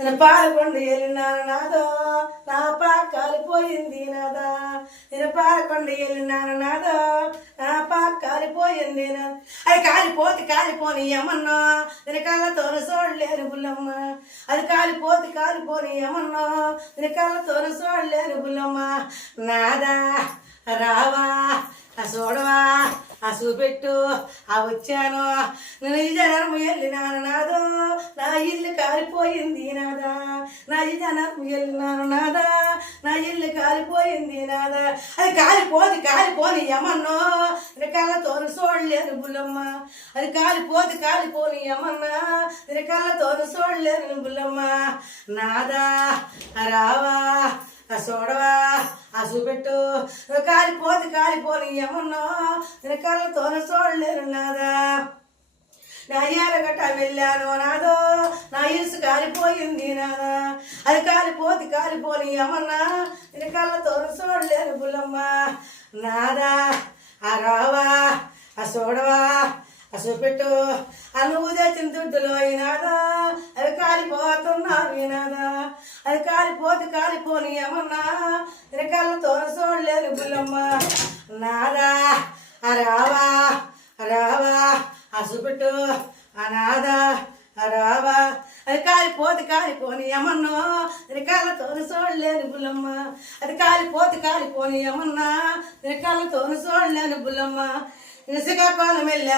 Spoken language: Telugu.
నేను పాలకొండ వెళ్ళినాను నాదో నా పాక కాలిపోయింది నాదా. నేను పాలకొండ వెళ్ళినాను నాదో నా పాక కాలిపోయింది నాదా. అది కాలిపోని ఏమన్నా నేను కళ్ళతో చూడలేను బుల్లమ్మ. అది కాలిపోని ఏమన్నా నేను కళ్ళతో చూడలేను బుల్లమ్మ. నాదా రావా చూడవా చూపెట్టు వచ్చాను నేను ఈ జనము వెళ్ళినాను నాదో నా ఇల్లు కాలిపోయింది నాదా. నా ఈ జనము వెళ్ళినాను నాదా నా ఇల్లు కాలిపోయింది నాదా. అది కాలిపోని ఏమన్నో నేను కళ్ళతో చూడలేను బుల్లమ్మ. అది కాలిపోని ఏమన్నా నేను కళ్ళతో చూడలేను బుల్లమ్మ. నాదా రావా చూడవా చూపెట్టు కాలిపోని ఏమన్నా నేను కళ్ళతో చూడలేను నాదా. నా ఏరగట్ట వెళ్ళాను నాదో నా ఇరుసు కాలిపోయింది నాదా. అది కాలిపోని ఏమన్నా నేను కళ్ళతో చూడలేను బుల్లమ్మ. నాదా రావా చూడవా చూపెట్టు నువ్వు తెచ్చిన దుడ్డులో అయినాదా అది కాలిపోతున్నావు నాదా. అది కాలిపోని ఏమన్నా నేను కళ్ళతో చూడలేను బుల్లమ్మ. నాదా రావా చూపెట్టు నాదా రావా అది కాలిపోని ఏమన్నా నేను కళ్ళతో చూడలేను బుల్లమ్మ. అది కాలిపోని ఏమన్నా నేను కళ్ళతో చూడలేను బుల్లమ్మ. శ్రీకాకుళం వెళ్ళా